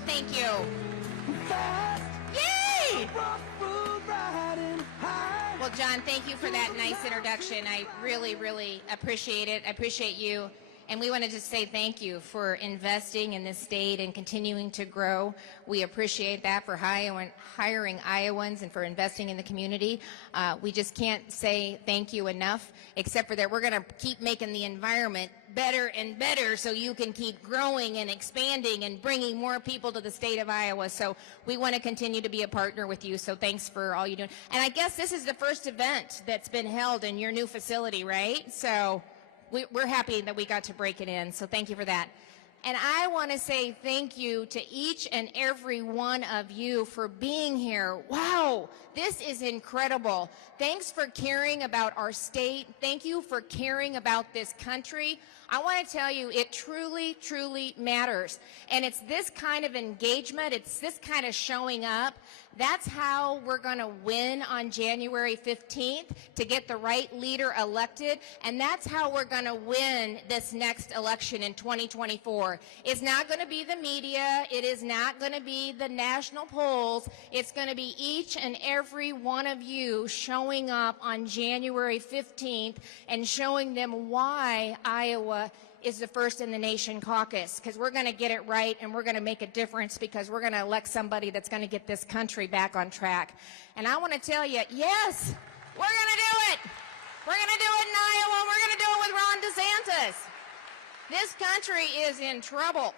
thank you. Yay! Well, John, thank you for that nice introduction. I really, really appreciate it. I appreciate you. And we want to just say thank you for investing in this state and continuing to grow. We appreciate that for hiring Iowans and for investing in the community. We just can't say thank you enough, except for that we're going to keep making the environment better and better so you can keep growing and expanding and bringing more people to the state of Iowa. So we want to continue to be a partner with you. So thanks for all you do. And I guess this is the first event that's been held in your new facility, right? So we're happy that we got to break it in, so thank you for that. And I want to say thank you to each and every one of you for being here. Wow, this is incredible. Thanks for caring about our state. Thank you for caring about this country. I want to tell you, it truly, truly matters. And it's this kind of engagement, it's this kind of showing up. That's how we're going to win on January 15th to get the right leader elected. And that's how we're going to win this next election in 2024. It's not going to be the media. It is not going to be the national polls. It's going to be each and every one of you showing up on January 15th and showing them why Iowa is the first in the nation caucus, because we're going to get it right and we're going to make a difference, because we're going to elect somebody that's going to get this country back on track. And I want to tell you, yes, we're going to do it. We're going to do it in Iowa. We're going to do it with Ron DeSantis. This country is in trouble.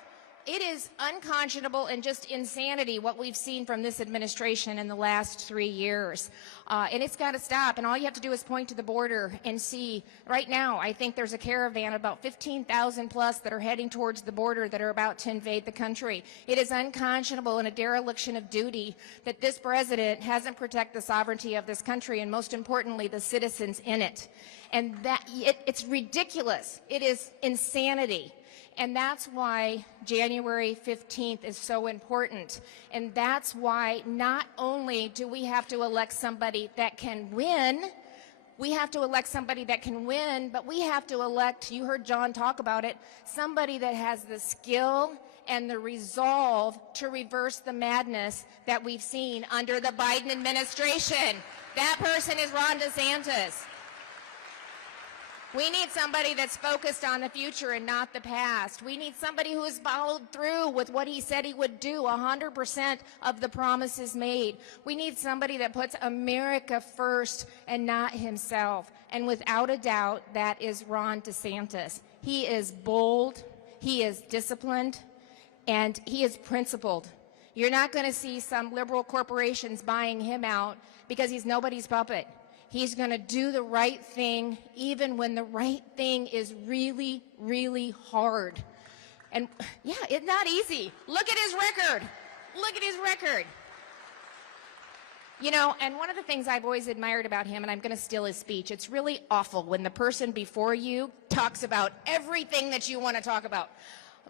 It is unconscionable and just insanity what we've seen from this administration in the last 3 years. And it's got to stop. And all you have to do is point to the border and see. Right now, I think there's a caravan, about 15,000 plus, that are heading towards the border that are about to invade the country. It is unconscionable and a dereliction of duty that this president hasn't protected the sovereignty of this country and, most importantly, the citizens in it. And that it's ridiculous. It is insanity. And that's why January 15th is so important. And that's why not only do we have to elect somebody that can win, we have to elect somebody that can win, but we have to elect, you heard John talk about it, somebody that has the skill and the resolve to reverse the madness that we've seen under the Biden administration. That person is Ron DeSantis. We need somebody that's focused on the future and not the past. We need somebody who has followed through with what he said he would do, 100% of the promises made. We need somebody that puts America first and not himself. And without a doubt, that is Ron DeSantis. He is bold, he is disciplined, and he is principled. You're not going to see some liberal corporations buying him out because he's nobody's puppet. He's going to do the right thing even when the right thing is really, really hard. And yeah, it's not easy. Look at his record. Look at his record. You know, and one of the things I've always admired about him, and I'm going to steal his speech, it's really awful when the person before you talks about everything that you want to talk about.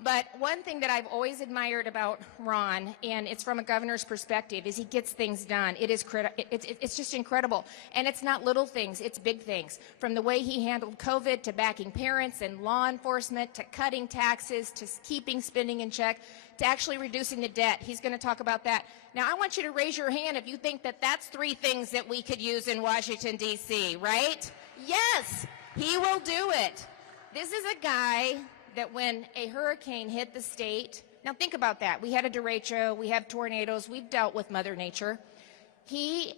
But one thing that I've always admired about Ron, and it's from a governor's perspective, is he gets things done. It's just incredible. And it's not little things, it's big things. From the way he handled COVID, to backing parents and law enforcement, to cutting taxes, to keeping spending in check, to actually reducing the debt. He's going to talk about that. Now, I want you to raise your hand if you think that that's 3 things that we could use in Washington, D.C., right? Yes, he will do it. This is a guy that when a hurricane hit the state, now think about that. We had a derecho, we have tornadoes, we've dealt with Mother Nature. He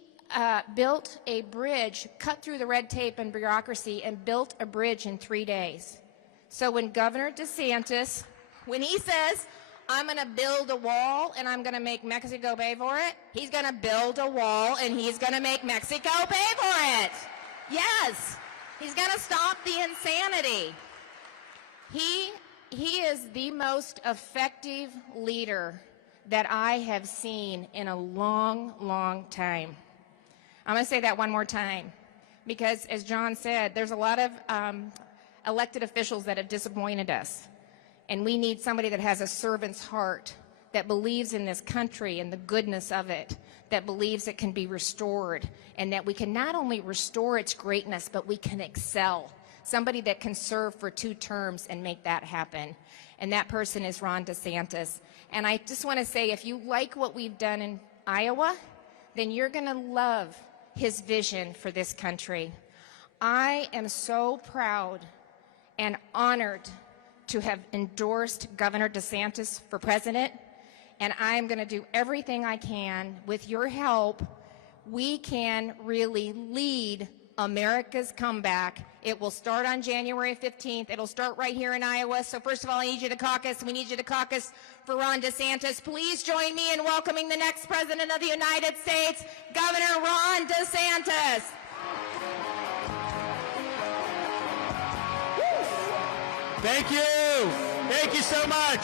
built a bridge, cut through the red tape and bureaucracy, and built a bridge in 3 days. So when Governor DeSantis, when he says, I'm going to build a wall and I'm going to make Mexico pay for it, he's going to build a wall and he's going to make Mexico pay for it. Yes, he's going to stop the insanity. He is the most effective leader that I have seen in a long, long time. I'm going to say that one more time because, as John said, there's a lot of elected officials that have disappointed us. And we need somebody that has a servant's heart, that believes in this country and the goodness of it, that believes it can be restored, and that we can not only restore its greatness, but we can excel. Somebody that can serve for 2 terms and make that happen. And that person is Ron DeSantis. And I just want to say, if you like what we've done in Iowa, then you're going to love his vision for this country. I am so proud and honored to have endorsed Governor DeSantis for president, and I'm going to do everything I can. With your help, we can really lead America's comeback. It will start on January 15th. It'll start right here in Iowa. So first of all, I need you to caucus. We need you to caucus for Ron DeSantis. Please join me in welcoming the next president of the United States, Governor Ron DeSantis. Thank you. Thank you so much.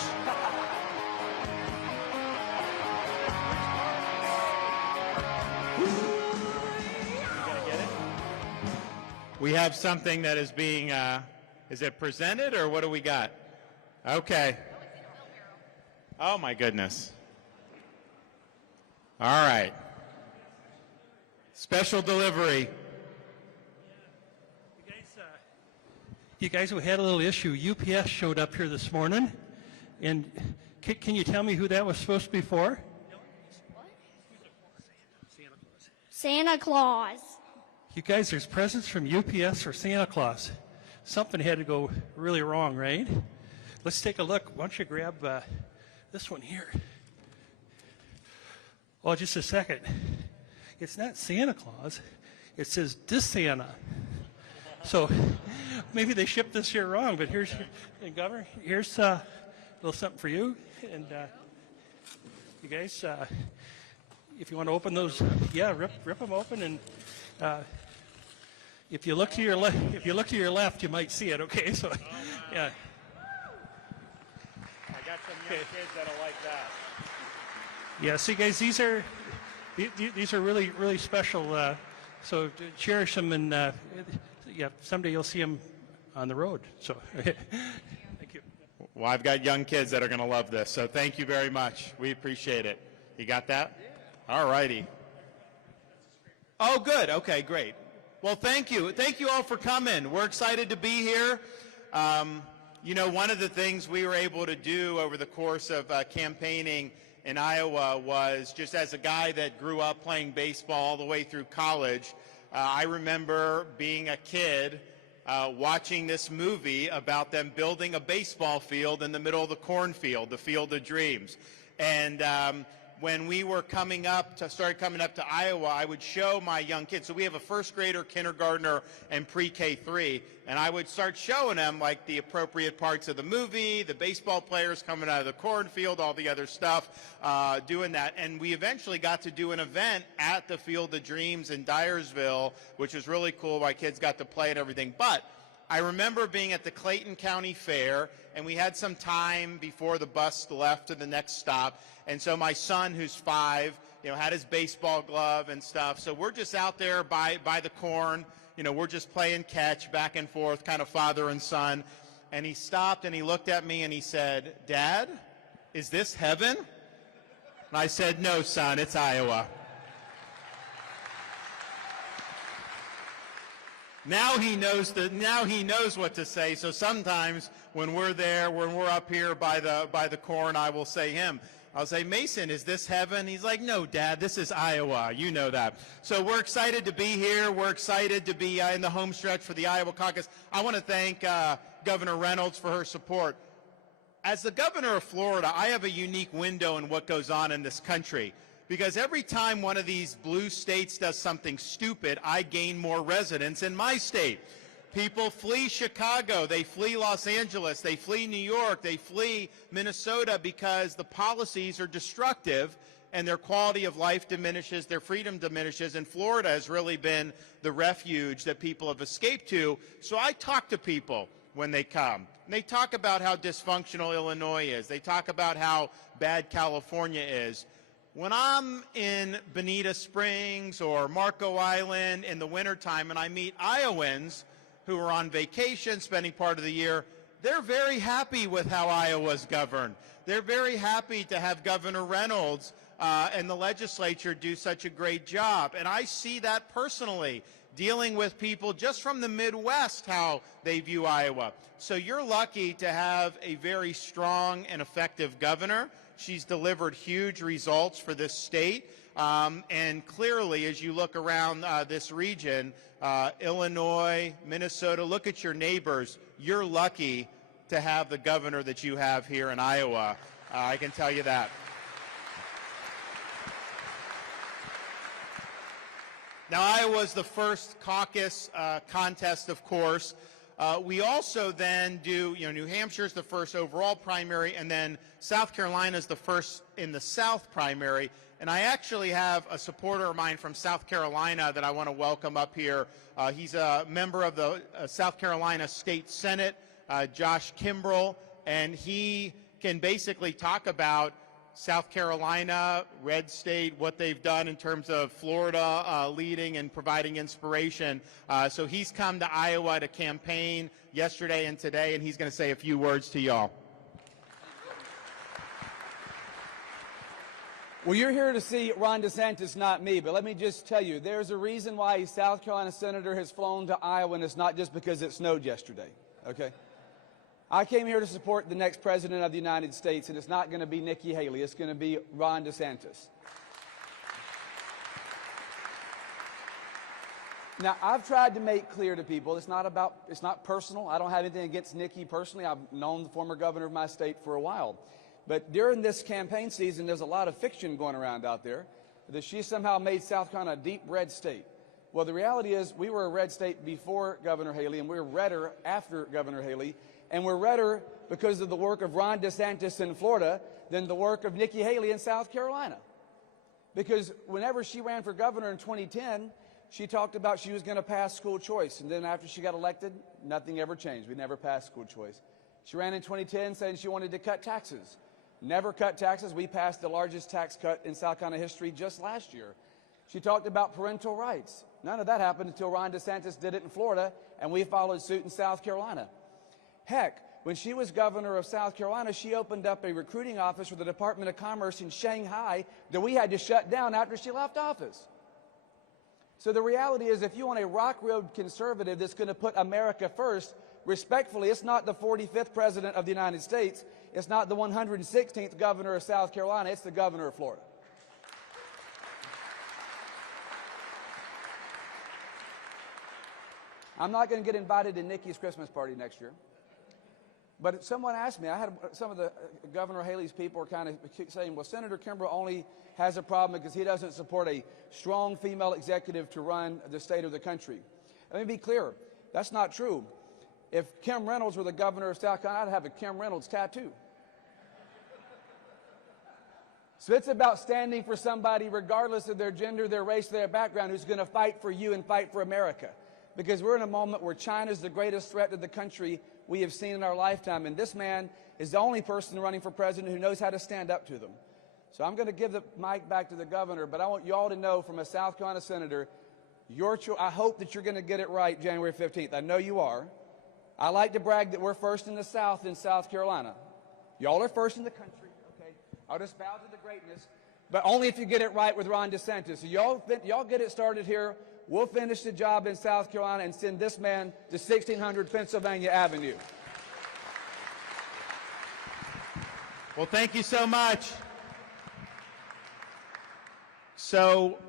We have something that is being, is it presented or what do we got? Okay. Oh my goodness. All right. Special delivery. You guys, we had a little issue. UPS showed up here this morning, and can you tell me who that was supposed to be for? Santa Claus. You guys, there's presents from UPS or Santa Claus. Something had to go really wrong, right? Let's take a look. Why don't you grab this one here? Oh, just a second. It's not Santa Claus. It says DeSanta. So maybe they shipped this here wrong, but here's, and Governor, here's a little something for you. And you guys, if you want to open those, yeah, rip them open. And if you look to your left, you might see it. Okay, so yeah. I got some young kids that'll like that. Yeah, see, guys, these are really special. So cherish them, and yeah, someday you'll see them on the road. So thank you. Well, I've got young kids that are going to love this, so thank you very much. We appreciate it. You got that? All righty. Oh, good. Okay, great. Well, thank you. Thank you all for coming. We're excited to be here. You know, one of the things we were able to do over the course of campaigning in Iowa was, just as a guy that grew up playing baseball all the way through college, I remember being a kid watching this movie about them building a baseball field in the middle of the cornfield, the Field of Dreams. And when we were started coming up to Iowa, I would show my young kids. So we have a first grader, kindergartner, and pre-K 3, and I would start showing them like the appropriate parts of the movie, the baseball players coming out of the cornfield, all the other stuff, doing that. And we eventually got to do an event at the Field of Dreams in Dyersville, which was really cool. My kids got to play and everything. But I remember being at the Clayton County Fair, and we had some time before the bus left to the next stop. And so my son, who's 5, you know, had his baseball glove and stuff. So we're just out there by the corn. You know, we're just playing catch back and forth, kind of father and son. And he stopped and he looked at me and he said, "Dad, is this heaven?" And I said, "No, son, it's Iowa." Now he knows what to say. So sometimes when we're there, when we're up here by the corn, I will say him. I'll say, "Mason, is this heaven?" He's like, "No, Dad, this is Iowa." You know that. So we're excited to be here. We're excited to be in the home stretch for the Iowa caucus. I want to thank Governor Reynolds for her support. As the governor of Florida, I have a unique window in what goes on in this country. Because every time one of these blue states does something stupid, I gain more residents in my state. People flee Chicago, they flee Los Angeles, they flee New York, they flee Minnesota because the policies are destructive and their quality of life diminishes, their freedom diminishes, and Florida has really been the refuge that people have escaped to. So I talk to people when they come. And they talk about how dysfunctional Illinois is. They talk about how bad California is. When I'm in Bonita Springs or Marco Island in the wintertime and I meet Iowans who are on vacation, spending part of the year, they're very happy with how Iowa's governed. They're very happy to have Governor Reynolds and the legislature do such a great job. And I see that personally, dealing with people just from the Midwest, how they view Iowa. So you're lucky to have a very strong and effective governor. She's delivered huge results for this state. And clearly, as you look around this region, Illinois, Minnesota, look at your neighbors. You're lucky to have the governor that you have here in Iowa. I can tell you that. Now, Iowa's the first caucus contest, of course. We also then do, New Hampshire's the first overall primary, and then South Carolina's the first in the South primary. And I actually have a supporter of mine from South Carolina that I want to welcome up here. He's a member of the South Carolina State Senate, Josh Kimbrell, and he can basically talk about South Carolina, red state, what they've done in terms of Florida leading and providing inspiration. So he's come to Iowa to campaign yesterday and today, and he's going to say a few words to y'all. Well, you're here to see Ron DeSantis, not me, but let me just tell you, there's a reason why a South Carolina senator has flown to Iowa, and it's not just because it snowed yesterday, okay? I came here to support the next president of the United States, and it's not going to be Nikki Haley. It's going to be Ron DeSantis. Now, I've tried to make clear to people, it's not personal. I don't have anything against Nikki personally. I've known the former governor of my state for a while. But during this campaign season, there's a lot of fiction going around out there that she somehow made South Carolina a deep red state. Well, the reality is we were a red state before Governor Haley, and we're redder after Governor Haley. And we're redder because of the work of Ron DeSantis in Florida than the work of Nikki Haley in South Carolina. Because whenever she ran for governor in 2010, she talked about she was going to pass school choice. And then after she got elected, nothing ever changed. We never passed school choice. She ran in 2010 saying she wanted to cut taxes. Never cut taxes. We passed the largest tax cut in South Carolina history just last year. She talked about parental rights. None of that happened until Ron DeSantis did it in Florida, and we followed suit in South Carolina. Heck, when she was governor of South Carolina, she opened up a recruiting office for the Department of Commerce in Shanghai that we had to shut down after she left office. So the reality is, if you want a rock road conservative that's going to put America first, respectfully, it's not the 45th president of the United States. It's not the 116th governor of South Carolina. It's the governor of Florida. I'm not going to get invited to Nikki's Christmas party next year. But someone asked me, I had some of the Governor Haley's people were kind of saying, well, Senator Kimbrell only has a problem because he doesn't support a strong female executive to run the state of the country. Let me be clear. That's not true. If Kim Reynolds were the governor of South Carolina, I'd have a Kim Reynolds tattoo. So it's about standing for somebody, regardless of their gender, their race, their background, who's going to fight for you and fight for America. Because we're in a moment where China is the greatest threat to the country we have seen in our lifetime. And this man is the only person running for president who knows how to stand up to them. So I'm going to give the mic back to the governor, but I want you all to know from a South Carolina senator, I hope that you're going to get it right January 15th. I know you are. I like to brag that we're first in the South in South Carolina. Y'all are first in the country, okay? I'll just bow to the greatness, but only if you get it right with Ron DeSantis. So y'all get it started here. We'll finish the job in South Carolina and send this man to 1600 Pennsylvania Avenue. Well, thank you so much. So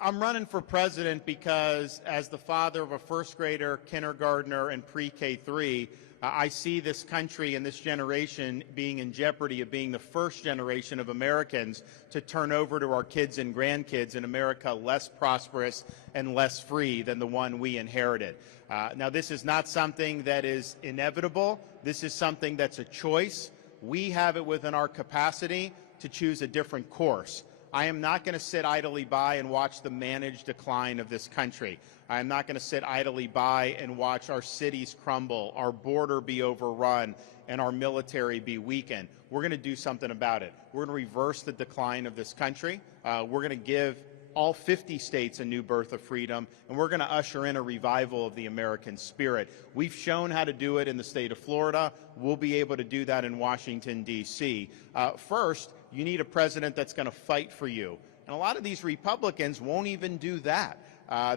I'm running for president because as the father of a first grader, kindergartner, and pre-K3, I see this country and this generation being in jeopardy of being the first generation of Americans to turn over to our kids and grandkids in America less prosperous and less free than the one we inherited. Now, this is not something that is inevitable. This is something that's a choice. We have it within our capacity to choose a different course. I am not going to sit idly by and watch the managed decline of this country. I am not going to sit idly by and watch our cities crumble, our border be overrun, and our military be weakened. We're going to do something about it. We're going to reverse the decline of this country. We're going to give all 50 states a new birth of freedom, and we're going to usher in a revival of the American spirit. We've shown how to do it in the state of Florida. We'll be able to do that in Washington, D.C. First, you need a president that's going to fight for you. And a lot of these Republicans won't even do that.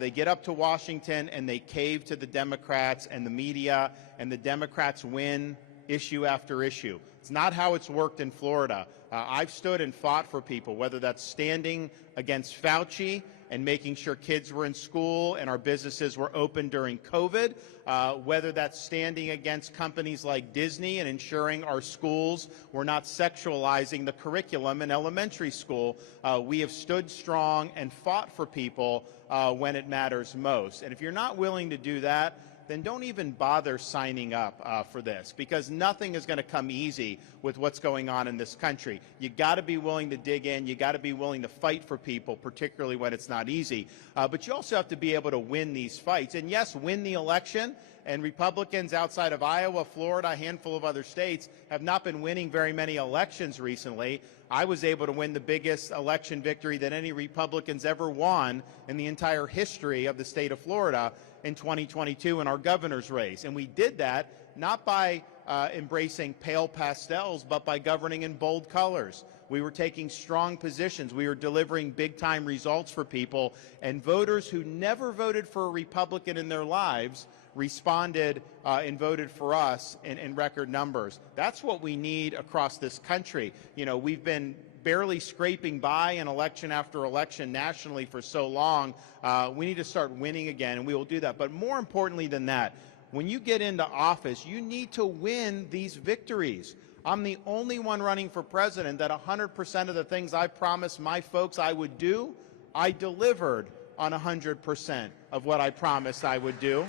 They get up to Washington and they cave to the Democrats and the media, and the Democrats win issue after issue. It's not how it's worked in Florida. I've stood and fought for people, whether that's standing against Fauci and making sure kids were in school and our businesses were open during COVID, whether that's standing against companies like Disney and ensuring our schools were not sexualizing the curriculum in elementary school. We have stood strong and fought for people when it matters most. And if you're not willing to do that, then don't even bother signing up for this, because nothing is going to come easy with what's going on in this country. You got to be willing to dig in. You got to be willing to fight for people, particularly when it's not easy. But you also have to be able to win these fights. And yes, win the election. And Republicans outside of Iowa, Florida, a handful of other states have not been winning very many elections recently. I was able to win the biggest election victory that any Republicans ever won in the entire history of the state of Florida in 2022 in our governor's race. And we did that not by embracing pale pastels, but by governing in bold colors. We were taking strong positions. We were delivering big-time results for people. And voters who never voted for a Republican in their lives responded and voted for us in record numbers. That's what we need across this country. You know, we've been barely scraping by in election after election nationally for so long. We need to start winning again, and we will do that. But more importantly than that, when you get into office, you need to win these victories. I'm the only one running for president that 100% of the things I promised my folks I would do, I delivered on 100% of what I promised I would do.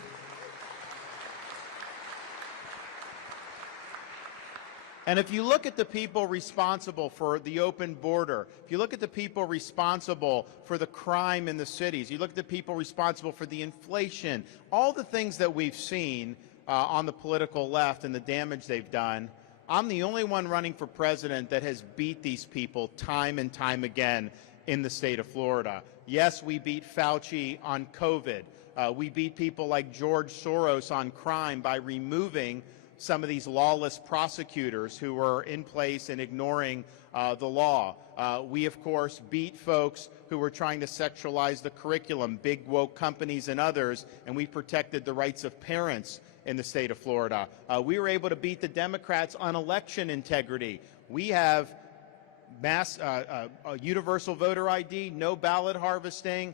And if you look at the people responsible for the open border, if you look at the people responsible for the crime in the cities, you look at the people responsible for the inflation, all the things that we've seen on the political left and the damage they've done, I'm the only one running for president that has beat these people time and time again in the state of Florida. Yes, we beat Fauci on COVID. We beat people like George Soros on crime by removing some of these lawless prosecutors who were in place and ignoring the law. We, of course, beat folks who were trying to sexualize the curriculum, big woke companies and others, and we protected the rights of parents in the state of Florida. We were able to beat the Democrats on election integrity. We have mass universal voter ID, no ballot harvesting.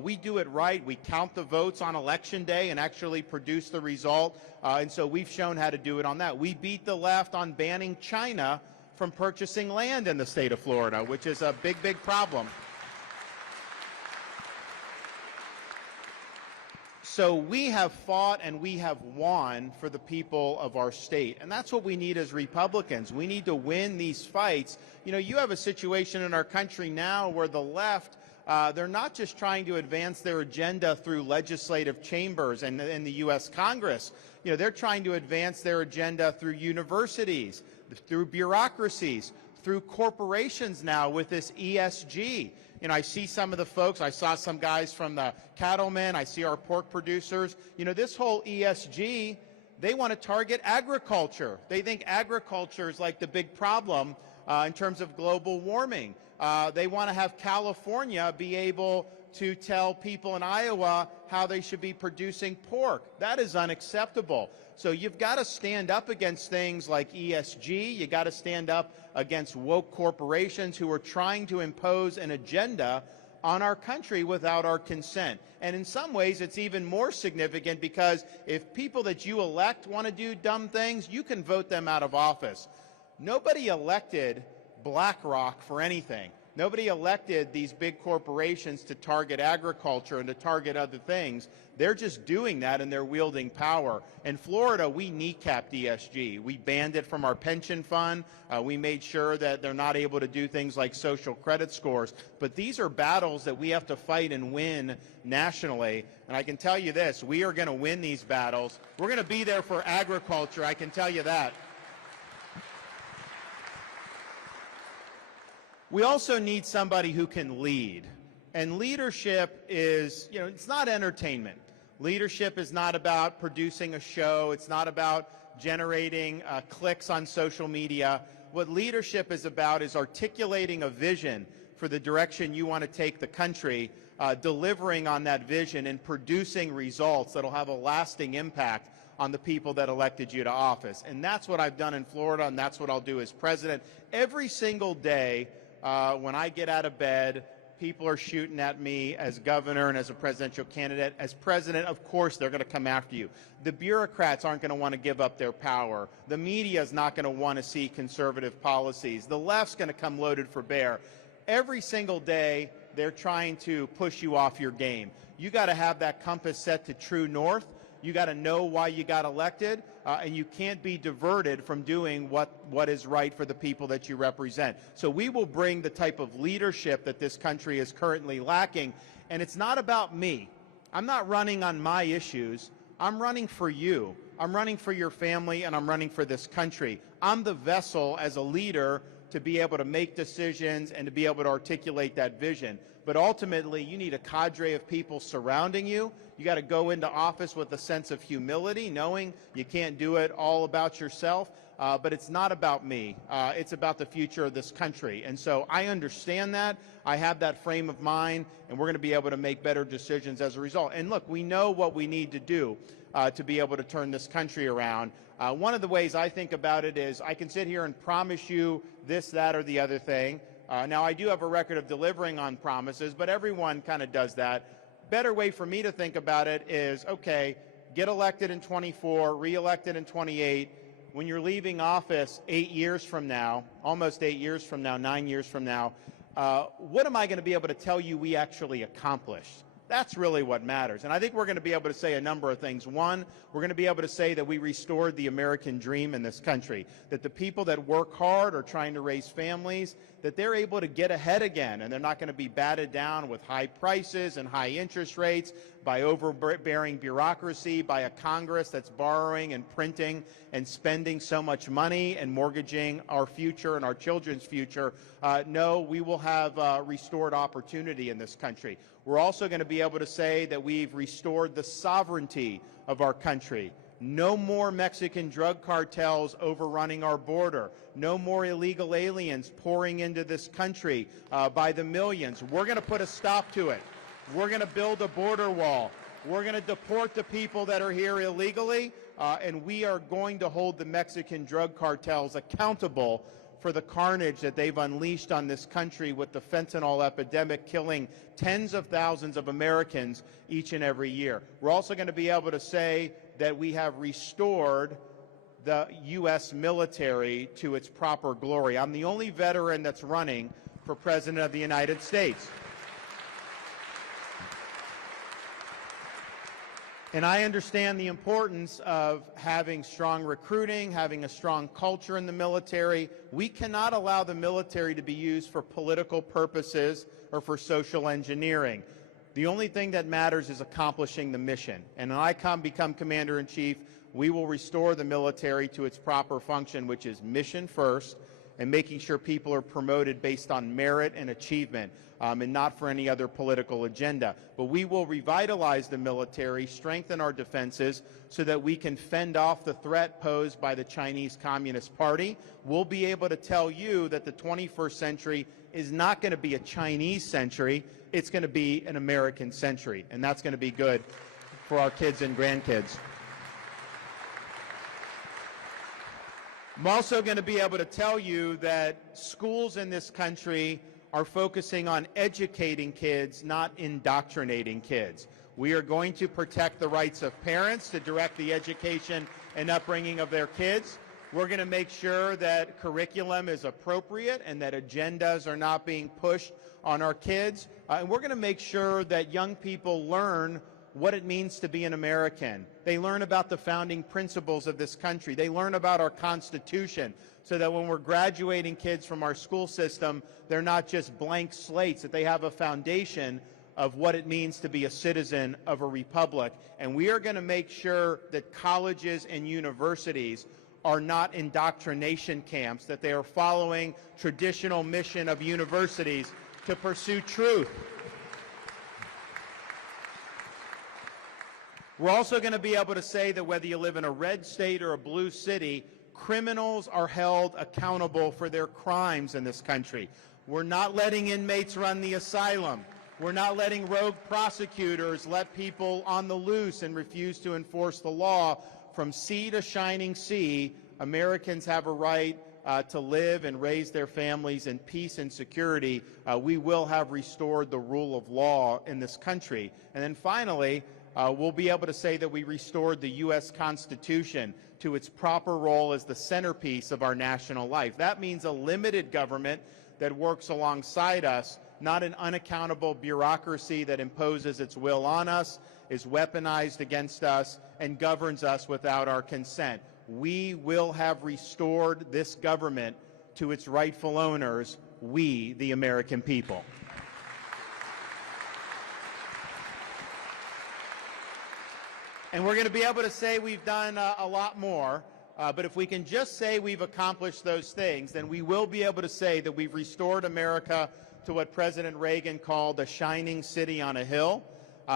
We do it right. We count the votes on election day and actually produce the result. And so we've shown how to do it on that. We beat the left on banning China from purchasing land in the state of Florida, which is a big, big problem. So we have fought and we have won for the people of our state. And that's what we need as Republicans. We need to win these fights. You know, you have a situation in our country now where the left, they're not just trying to advance their agenda through legislative chambers and in the U.S. Congress. You know, they're trying to advance their agenda through universities, through bureaucracies, through corporations now with this ESG. You know, I see some of the folks, I saw some guys from the cattlemen, I see our pork producers. You know, this whole ESG, they want to target agriculture. They think agriculture is like the big problem in terms of global warming. They want to have California be able to tell people in Iowa how they should be producing pork. That is unacceptable. So you've got to stand up against things like ESG. You got to stand up against woke corporations who are trying to impose an agenda on our country without our consent. And in some ways, it's even more significant because if people that you elect want to do dumb things, you can vote them out of office. Nobody elected BlackRock for anything. Nobody elected these big corporations to target agriculture and to target other things. They're just doing that and they're wielding power. In Florida, we kneecapped ESG. We banned it from our pension fund. We made sure that they're not able to do things like social credit scores. But these are battles that we have to fight and win nationally. And I can tell you this, we are going to win these battles. We're going to be there for agriculture, I can tell you that. We also need somebody who can lead. And leadership is, you know, it's not entertainment. Leadership is not about producing a show. It's not about generating clicks on social media. What leadership is about is articulating a vision for the direction you want to take the country, delivering on that vision and producing results that will have a lasting impact on the people that elected you to office. And that's what I've done in Florida, and that's what I'll do as president. Every single day when I get out of bed, people are shooting at me as governor and as a presidential candidate. As president, of course, they're going to come after you. The bureaucrats aren't going to want to give up their power. The media is not going to want to see conservative policies. The left's going to come loaded for bear. Every single day, they're trying to push you off your game. You got to have that compass set to true north. You got to know why you got elected, and you can't be diverted from doing what is right for the people that you represent. So we will bring the type of leadership that this country is currently lacking, and it's not about me. I'm not running on my issues. I'm running for you. I'm running for your family, and I'm running for this country. I'm the vessel as a leader to be able to make decisions and to be able to articulate that vision. But ultimately, you need a cadre of people surrounding you. You got to go into office with a sense of humility, knowing you can't do it all about yourself. But it's not about me. It's about the future of this country. And so I understand that. I have that frame of mind, and we're going to be able to make better decisions as a result. And look, we know what we need to do to be able to turn this country around. One of the ways I think about it is I can sit here and promise you this, that, or the other thing. Now, I do have a record of delivering on promises, but everyone kind of does that. Better way for me to think about it is, okay, get elected in 24, re-elected in 28. When you're leaving office 8 years from now, almost 8 years from now, 9 years from now, what am I going to be able to tell you we actually accomplished? That's really what matters. And I think we're going to be able to say a number of things. One, we're going to be able to say that we restored the American dream in this country, that the people that work hard are trying to raise families, that they're able to get ahead again, and they're not going to be battered down with high prices and high interest rates, by overbearing bureaucracy, by a Congress that's borrowing and printing and spending so much money and mortgaging our future and our children's future. No, we will have restored opportunity in this country. We're also going to be able to say that we've restored the sovereignty of our country. No more Mexican drug cartels overrunning our border. No more illegal aliens pouring into this country by the millions. We're going to put a stop to it. We're going to build a border wall. We're going to deport the people that are here illegally, and we are going to hold the Mexican drug cartels accountable for the carnage that they've unleashed on this country with the fentanyl epidemic killing tens of thousands of Americans each and every year. We're also going to be able to say that we have restored the U.S. military to its proper glory. I'm the only veteran that's running for President of the United States. And I understand the importance of having strong recruiting, having a strong culture in the military. We cannot allow the military to be used for political purposes or for social engineering. The only thing that matters is accomplishing the mission. And when I become Commander-in-Chief, we will restore the military to its proper function, which is mission first, and making sure people are promoted based on merit and achievement, and not for any other political agenda. But we will revitalize the military, strengthen our defenses, so that we can fend off the threat posed by the Chinese Communist Party. We'll be able to tell you that the 21st century is not going to be a Chinese century, it's going to be an American century, and that's going to be good for our kids and grandkids. I'm also going to be able to tell you that schools in this country are focusing on educating kids, not indoctrinating kids. We are going to protect the rights of parents to direct the education and upbringing of their kids. We're going to make sure that curriculum is appropriate and that agendas are not being pushed on our kids. And we're going to make sure that young people learn what it means to be an American. They learn about the founding principles of this country. They learn about our Constitution, so that when we're graduating kids from our school system, they're not just blank slates, that they have a foundation of what it means to be a citizen of a republic. And we are going to make sure that colleges and universities are not indoctrination camps, that they are following traditional mission of universities to pursue truth. We're also going to be able to say that whether you live in a red state or a blue city, criminals are held accountable for their crimes in this country. We're not letting inmates run the asylum. We're not letting rogue prosecutors let people on the loose and refuse to enforce the law from sea to shining sea, Americans have a right to live and raise their families in peace and security. We will have restored the rule of law in this country. And then finally, we'll be able to say that we restored the U.S. Constitution to its proper role as the centerpiece of our national life. That means a limited government that works alongside us, not an unaccountable bureaucracy that imposes its will on us, is weaponized against us, and governs us without our consent. We will have restored this government to its rightful owners, we, the American people. And we're going to be able to say we've done a lot more, but if we can just say we've accomplished those things, then we will be able to say that we've restored America to what President Reagan called a shining city on a hill,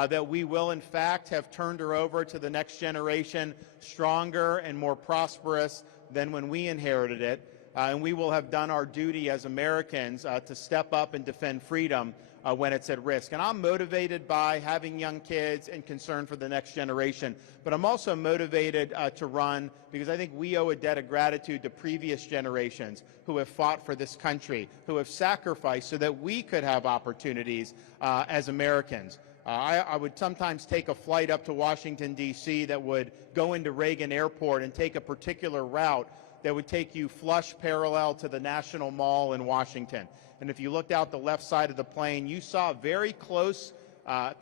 that we will in fact have turned her over to the next generation stronger and more prosperous than when we inherited it, and we will have done our duty as Americans to step up and defend freedom when it's at risk. And I'm motivated by having young kids and concern for the next generation, but I'm also motivated to run because I think we owe a debt of gratitude to previous generations who have fought for this country, who have sacrificed so that we could have opportunities as Americans. I would sometimes take a flight up to Washington, D.C. that would go into Reagan Airport and take a particular route that would take you flush parallel to the National Mall in Washington. And if you looked out the left side of the plane, you saw very close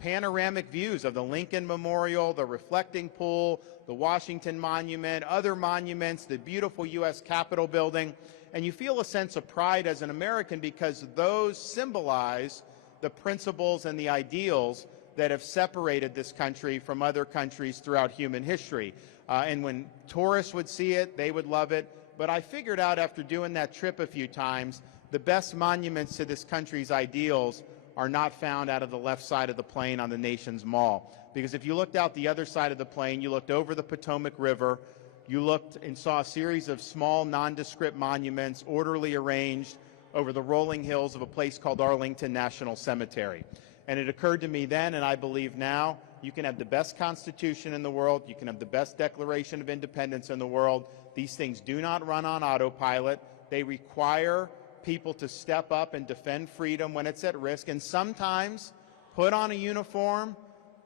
panoramic views of the Lincoln Memorial, the reflecting pool, the Washington Monument, other monuments, the beautiful U.S. Capitol building. And you feel a sense of pride as an American because those symbolize the principles and the ideals that have separated this country from other countries throughout human history. And when tourists would see it, they would love it. But I figured out after doing that trip a few times, the best monuments to this country's ideals are not found out of the left side of the plane on the nation's mall. Because if you looked out the other side of the plane, you looked over the Potomac River, you looked and saw a series of small nondescript monuments orderly arranged over the rolling hills of a place called Arlington National Cemetery. And it occurred to me then, and I believe now, you can have the best Constitution in the world, you can have the best Declaration of Independence in the world. These things do not run on autopilot. They require people to step up and defend freedom when it's at risk, and sometimes put on a uniform,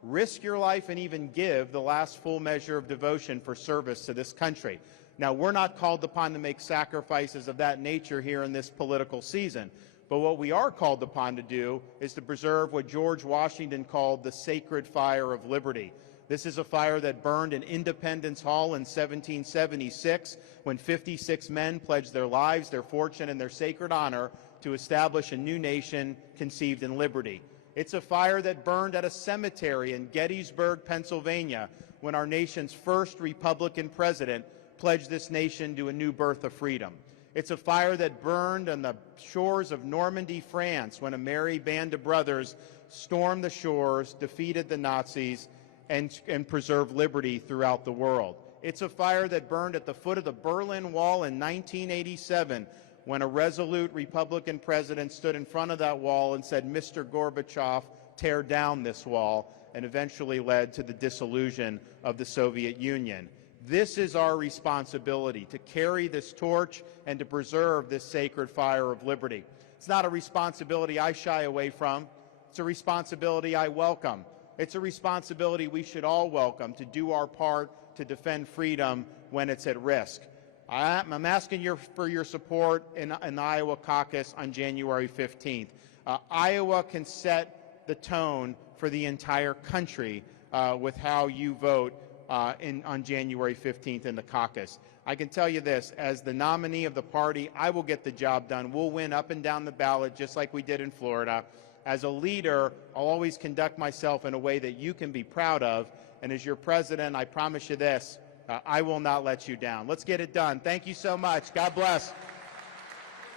risk your life, and even give the last full measure of devotion for service to this country. Now, we're not called upon to make sacrifices of that nature here in this political season, but what we are called upon to do is to preserve what George Washington called the sacred fire of liberty. This is a fire that burned in Independence Hall in 1776 when 56 men pledged their lives, their fortune, and their sacred honor to establish a new nation conceived in liberty. It's a fire that burned at a cemetery in Gettysburg, Pennsylvania, when our nation's first Republican president pledged this nation to a new birth of freedom. It's a fire that burned on the shores of Normandy, France, when a merry band of brothers stormed the shores, defeated the Nazis, and preserved liberty throughout the world. It's a fire that burned at the foot of the Berlin Wall in 1987, when a resolute Republican president stood in front of that wall and said, "Mr. Gorbachev, tear down this wall," and eventually led to the dissolution of the Soviet Union. This is our responsibility, to carry this torch and to preserve this sacred fire of liberty. It's not a responsibility I shy away from. It's a responsibility I welcome. It's a responsibility we should all welcome, to do our part to defend freedom when it's at risk. I'm asking for your support in the Iowa caucus on January 15th. Iowa can set the tone for the entire country with how you vote on January 15th in the caucus. I can tell you this, as the nominee of the party, I will get the job done. We'll win up and down the ballot just like we did in Florida. As a leader, I'll always conduct myself in a way that you can be proud of. And as your president, I promise you this, I will not let you down. Let's get it done. Thank you so much. God bless.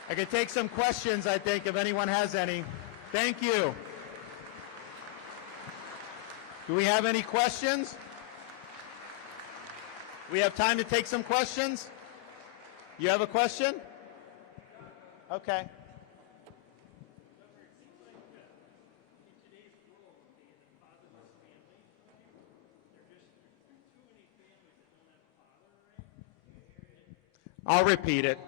I can take some questions, I think, if anyone has any. Thank you. Do we have any questions? We have time to take some questions? You have a question? Okay. I'll repeat it.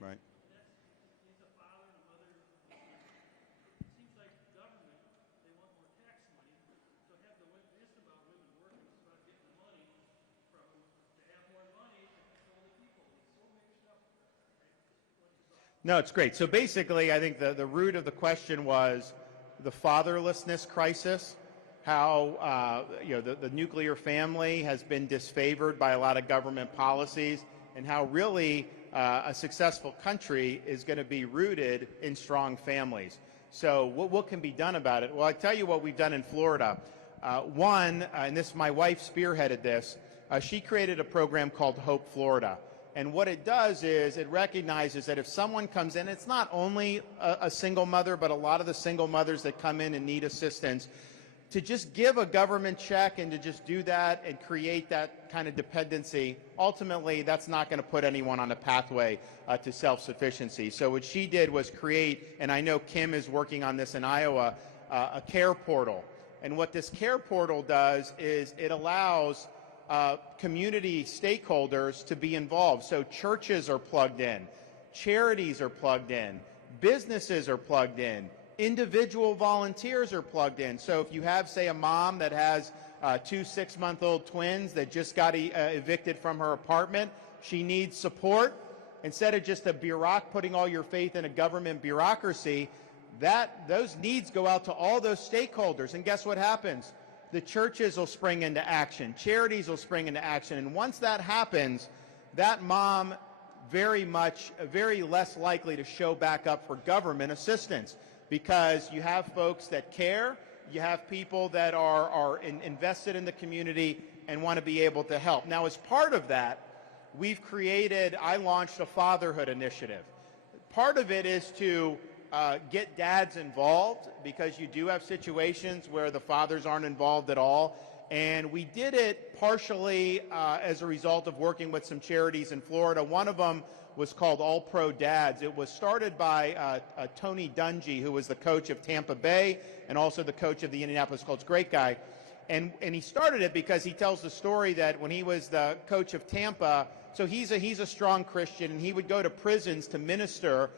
Right. No, it's great. So basically, I think the root of the question was the fatherlessness crisis, how the nuclear family has been disfavored by a lot of government policies, and how really a successful country is going to be rooted in strong families. So what can be done about it? Well, I tell you what we've done in Florida. And my wife spearheaded this, she created a program called Hope Florida. And what it does is it recognizes that if someone comes in, it's not only a single mother, but a lot of the single mothers that come in and need assistance, to just give a government check and to just do that and create that kind of dependency, ultimately that's not going to put anyone on a pathway to self-sufficiency. So what she did was create, and I know Kim is working on this in Iowa, a care portal. And what this care portal does is it allows community stakeholders to be involved. So churches are plugged in, charities are plugged in, businesses are plugged in, individual volunteers are plugged in. So if you have, say, a mom that has 2 6-month-old twins that just got evicted from her apartment, she needs support. Instead of just putting all your faith in a government bureaucracy, those needs go out to all those stakeholders. And guess what happens? The churches will spring into action. Charities will spring into action. And once that happens, that mom very less likely to show back up for government assistance, because you have folks that care, you have people that are invested in the community and want to be able to help. Now, as part of that, I launched a fatherhood initiative. Part of it is to get dads involved, because you do have situations where the fathers aren't involved at all. And we did it partially as a result of working with some charities in Florida. One of them was called All Pro Dads. It was started by Tony Dungy, who was the coach of Tampa Bay and also the coach of the Indianapolis Colts. Great guy. And he started it because he tells the story that when he was the coach of Tampa, so he's a strong Christian, and he would go to prisons to minister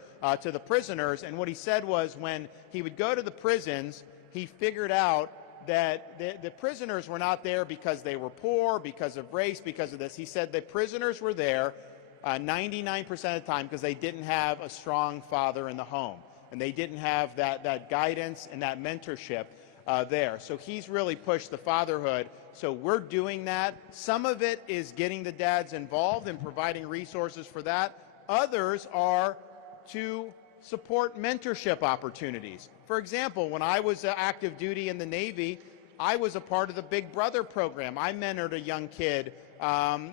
to the prisoners. And what he said was, when he would go to the prisons, he figured out that the prisoners were not there because they were poor, because of race, because of this. He said the prisoners were there 99% of the time because they didn't have a strong father in the home, and they didn't have that guidance and that mentorship there. So he's really pushed the fatherhood. So we're doing that. Some of it is getting the dads involved and providing resources for that. Others are to support mentorship opportunities. For example, when I was active duty in the Navy, I was a part of the Big Brother program. I mentored a young kid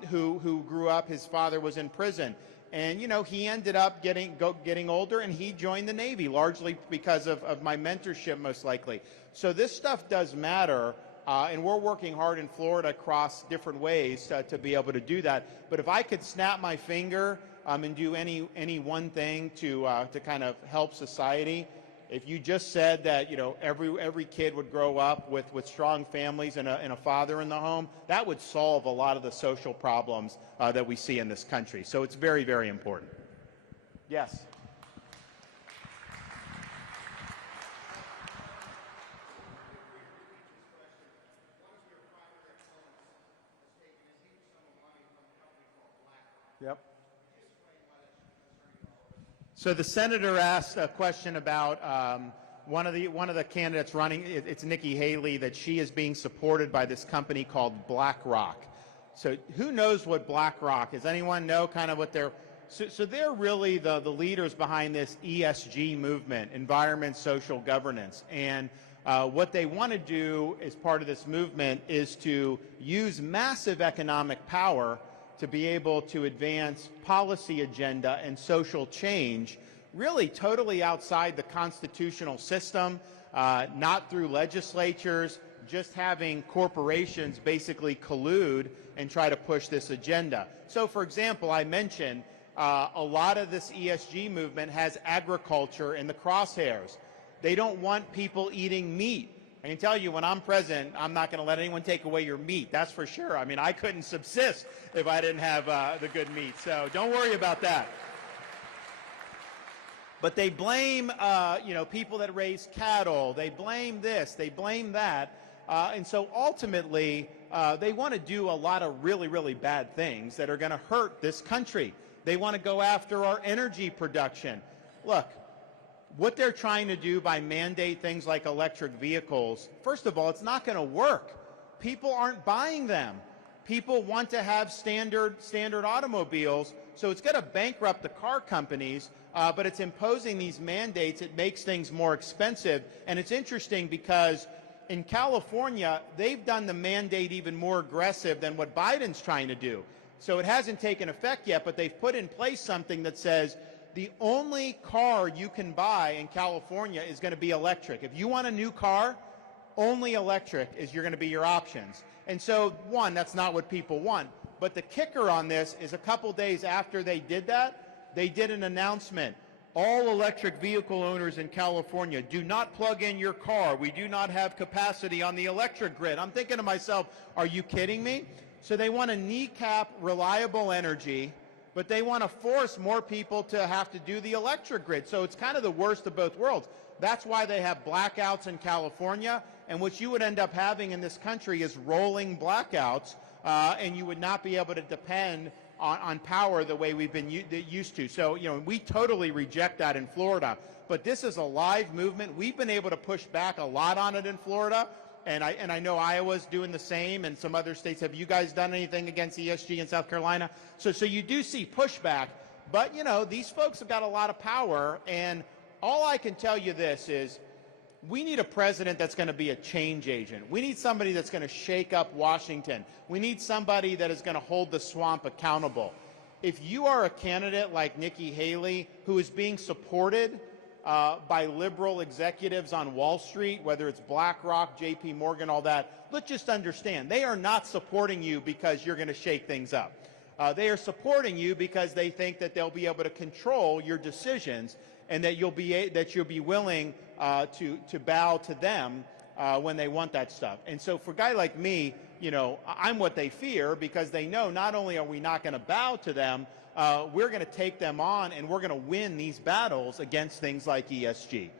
who grew up, his father was in prison. And, he ended up getting older, and he joined the Navy, largely because of my mentorship, most likely. So this stuff does matter, and we're working hard in Florida across different ways to be able to do that. But if I could snap my finger and do any one thing to kind of help society, if you just said that every kid would grow up with strong families and a father in the home, that would solve a lot of the social problems that we see in this country. So it's very, very important. Yes. Yep. So the senator asked a question about one of the candidates running. It's Nikki Haley, that she is being supported by this company called BlackRock. So who knows what BlackRock is? Anyone know kind of what they're? So they're really the leaders behind this ESG movement, environment, social governance, and what they want to do as part of this movement is to use massive economic power to be able to advance policy agenda and social change, really totally outside the constitutional system, not through legislatures, just having corporations basically collude and try to push this agenda. So, for example, I mentioned a lot of this ESG movement has agriculture in the crosshairs. They don't want people eating meat. I can tell you, when I'm president, I'm not going to let anyone take away your meat. That's for sure. I mean, I couldn't subsist if I didn't have the good meat. So don't worry about that. But they blame, people that raise cattle. They blame this. They blame that. And so ultimately, they want to do a lot of really, really bad things that are going to hurt this country. They want to go after our energy production. Look, what they're trying to do by mandate things like electric vehicles, first of all, it's not going to work. People aren't buying them. People want to have standard automobiles, so it's going to bankrupt the car companies, but it's imposing these mandates. It makes things more expensive. And it's interesting because in California, they've done the mandate even more aggressive than what Biden's trying to do. So it hasn't taken effect yet, but they've put in place something that says the only car you can buy in California is going to be electric. If you want a new car, only electric is going to be your options. And so, one, that's not what people want. But the kicker on this is a couple days after they did that, they did an announcement. All electric vehicle owners in California, do not plug in your car. We do not have capacity on the electric grid. I'm thinking to myself, are you kidding me? So they want to kneecap reliable energy, but they want to force more people to have to do the electric grid. So it's kind of the worst of both worlds. That's why they have blackouts in California, and what you would end up having in this country is rolling blackouts, and you would not be able to depend on power the way we've been used to. So, we totally reject that in Florida. But this is a live movement. We've been able to push back a lot on it in Florida, and I know Iowa's doing the same, and some other states. Have you guys done anything against ESG in South Carolina? So you do see pushback, but these folks have got a lot of power, and all I can tell you this is we need a president that's going to be a change agent. We need somebody that's going to shake up Washington. We need somebody that is going to hold the swamp accountable. If you are a candidate like Nikki Haley, who is being supported by liberal executives on Wall Street, whether it's BlackRock, JP Morgan, all that, let's just understand, they are not supporting you because you're going to shake things up. They are supporting you because they think that they'll be able to control your decisions, and that you'll be willing to bow to them when they want that stuff. And so for a guy like me, I'm what they fear, because they know not only are we not going to bow to them, we're going to take them on, and we're going to win these battles against things like ESG.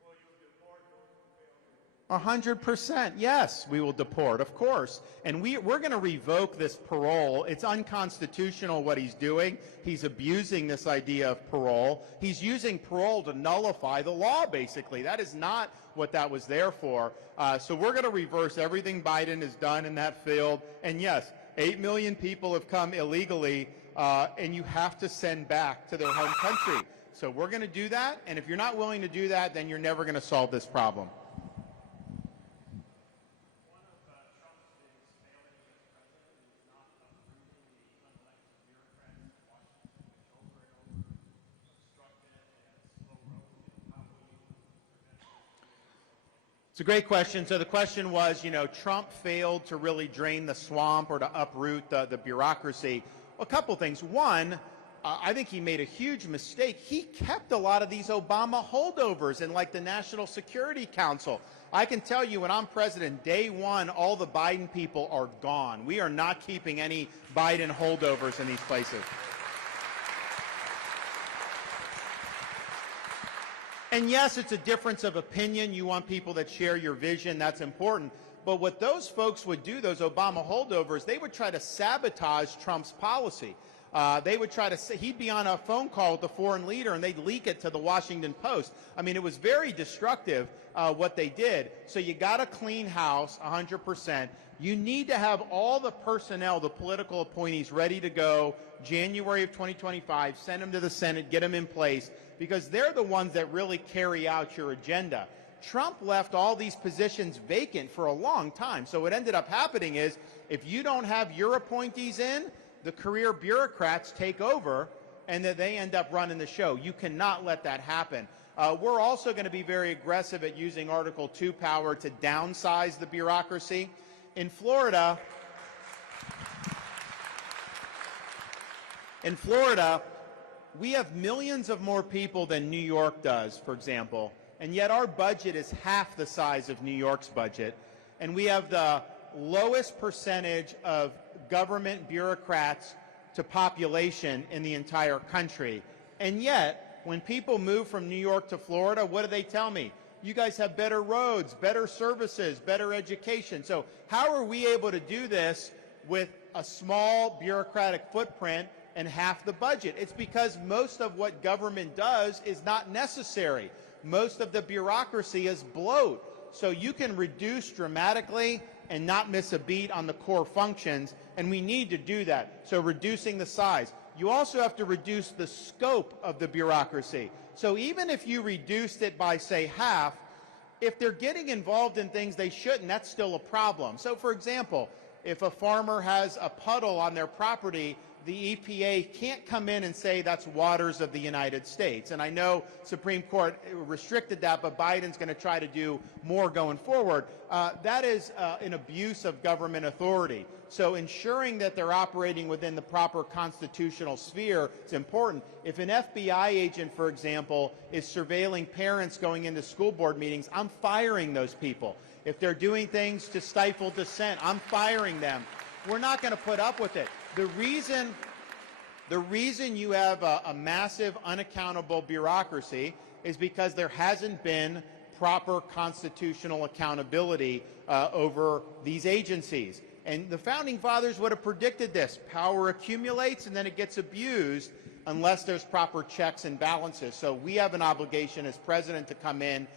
Will you deport those who fail to? 100%, yes, we will deport, of course. And we're going to revoke this parole. It's unconstitutional what he's doing. He's abusing this idea of parole. He's using parole to nullify the law, basically. That is not what that was there for. So we're going to reverse everything Biden has done in that field. And yes, 8 million people have come illegally, and you have to send back to their home country. So we're going to do that. And if you're not willing to do that, then you're never going to solve this problem. It's a great question. So the question was, Trump failed to really drain the swamp or to uproot the bureaucracy. Well, a couple things. One, I think he made a huge mistake. He kept a lot of these Obama holdovers in like the National Security Council. I can tell you, when I'm president, day one, all the Biden people are gone. We are not keeping any Biden holdovers in these places. And yes, it's a difference of opinion. You want people that share your vision. That's important. But what those folks would do, those Obama holdovers, they would try to sabotage Trump's policy. They would try to say, he'd be on a phone call with the foreign leader and they'd leak it to the Washington Post. I mean, it was very destructive what they did. So you got to clean house 100%. You need to have all the personnel, the political appointees, ready to go January of 2025, send them to the Senate, get them in place, because they're the ones that really carry out your agenda. Trump left all these positions vacant for a long time. So what ended up happening is, if you don't have your appointees in, the career bureaucrats take over, and that they end up running the show. You cannot let that happen. We're also going to be very aggressive at using Article 2 power to downsize the bureaucracy. In Florida, we have millions of more people than New York does, for example, and yet our budget is half the size of New York's budget, and we have the lowest percentage of government bureaucrats to population in the entire country. And yet, when people move from New York to Florida, what do they tell me? You guys have better roads, better services, better education. So how are we able to do this with a small bureaucratic footprint and half the budget? It's because most of what government does is not necessary. Most of the bureaucracy is bloat. So you can reduce dramatically and not miss a beat on the core functions, and we need to do that. So reducing the size. You also have to reduce the scope of the bureaucracy. So even if you reduced it by, say, half, if they're getting involved in things they shouldn't, that's still a problem. So, for example, if a farmer has a puddle on their property, the EPA can't come in and say that's waters of the United States. And I know Supreme Court restricted that, but Biden's going to try to do more going forward. That is an abuse of government authority. So ensuring that they're operating within the proper constitutional sphere is important. If an FBI agent, for example, is surveilling parents going into school board meetings, I'm firing those people. If they're doing things to stifle dissent, I'm firing them. We're not going to put up with it. The reason you have a massive, unaccountable bureaucracy is because there hasn't been proper constitutional accountability over these agencies. And the Founding Fathers would have predicted this. Power accumulates and then it gets abused unless there's proper checks and balances. So we have an obligation as president to come in,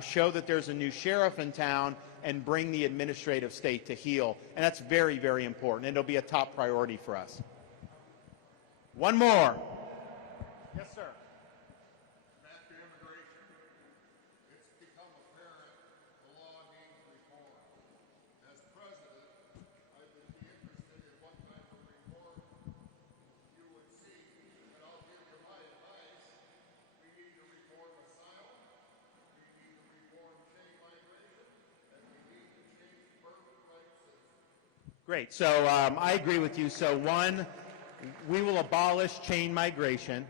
show that there's a new sheriff in town, and bring the administrative state to heel. And that's very, very important. It'll be a top priority for us. One more. Yes, sir. After immigration, it's become apparent the law needs reform. As president, I would be interested in what type of reform you would see, and I'll give you my advice. We need to reform asylum, we need to reform chain migration, and we need to change birthright system. Great. So I agree with you. So one, we will abolish chain migration.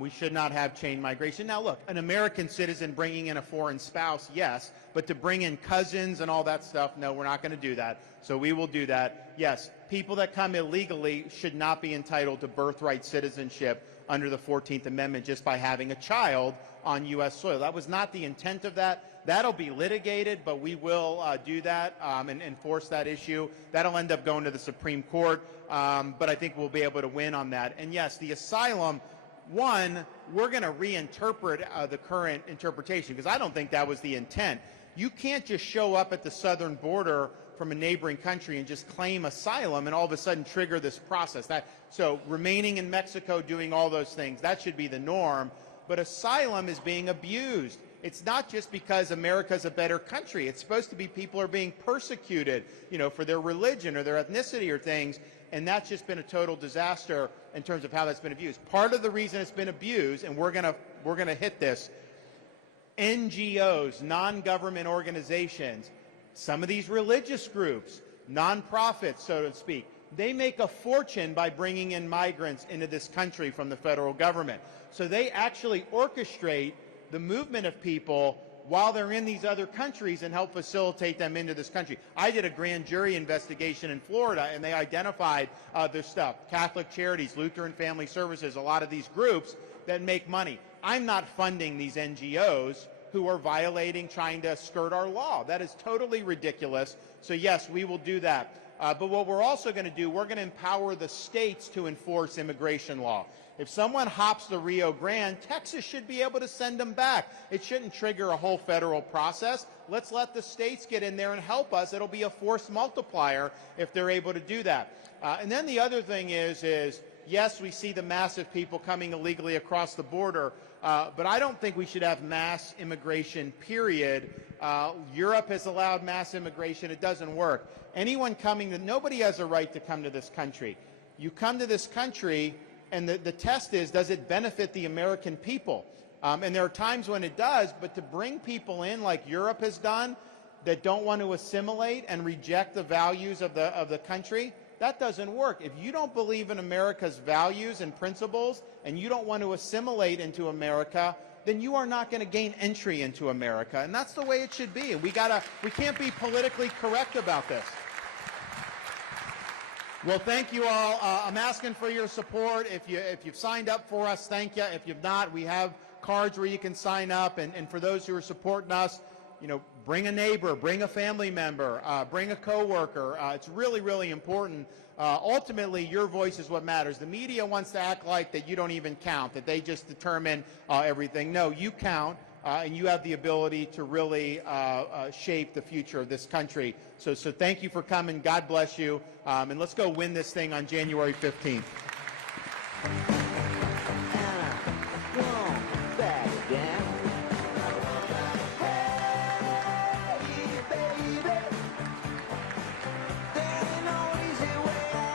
We should not have chain migration. Now, look, an American citizen bringing in a foreign spouse, yes, but to bring in cousins and all that stuff, no, we're not going to do that. So we will do that. Yes, people that come illegally should not be entitled to birthright citizenship under the 14th Amendment just by having a child on U.S. soil. That was not the intent of that. That'll be litigated, but we will do that and enforce that issue. That'll end up going to the Supreme Court, but I think we'll be able to win on that. And yes, the asylum, one, we're going to reinterpret the current interpretation because I don't think that was the intent. You can't just show up at the southern border from a neighboring country and just claim asylum and all of a sudden trigger this process. So remaining in Mexico, doing all those things, that should be the norm. But asylum is being abused. It's not just because America's a better country. It's supposed to be people are being persecuted, for their religion or their ethnicity or things, and that's just been a total disaster in terms of how that's been abused. Part of the reason it's been abused, and we're gonna hit this, NGOs, non-government organizations, some of these religious groups, nonprofits, so to speak, they make a fortune by bringing in migrants into this country from the federal government. So they actually orchestrate the movement of people while they're in these other countries and help facilitate them into this country. I did a grand jury investigation in Florida, and they identified this stuff. Catholic Charities, Lutheran Family Services, a lot of these groups that make money. I'm not funding these NGOs who are violating, trying to skirt our law. That is totally ridiculous. So yes, we will do that. But what we're also going to do, we're going to empower the states to enforce immigration law. If someone hops the Rio Grande, Texas should be able to send them back. It shouldn't trigger a whole federal process. Let's let the states get in there and help us. It'll be a force multiplier if they're able to do that. And then the other thing is yes, we see the massive people coming illegally across the border, but I don't think we should have mass immigration, period. Europe has allowed mass immigration. It doesn't work. Anyone coming, nobody has a right to come to this country. You come to this country, and the test is, does it benefit the American people? And there are times when it does, but to bring people in like Europe has done that don't want to assimilate and reject the values of the country, that doesn't work. If you don't believe in America's values and principles and you don't want to assimilate into America, then you are not going to gain entry into America. And that's the way it should be. And we can't be politically correct about this. Well, thank you all. I'm asking for your support. If you've signed up for us, thank you. If you've not, we have cards where you can sign up. And for those who are supporting us, bring a neighbor, bring a family member, bring a coworker. It's really, really important. Ultimately, your voice is what matters. The media wants to act like that you don't even count, that they just determine everything. No, you count. And you have the ability to really shape the future of this country. So thank you for coming. God bless you. And let's go win this thing on January 15th.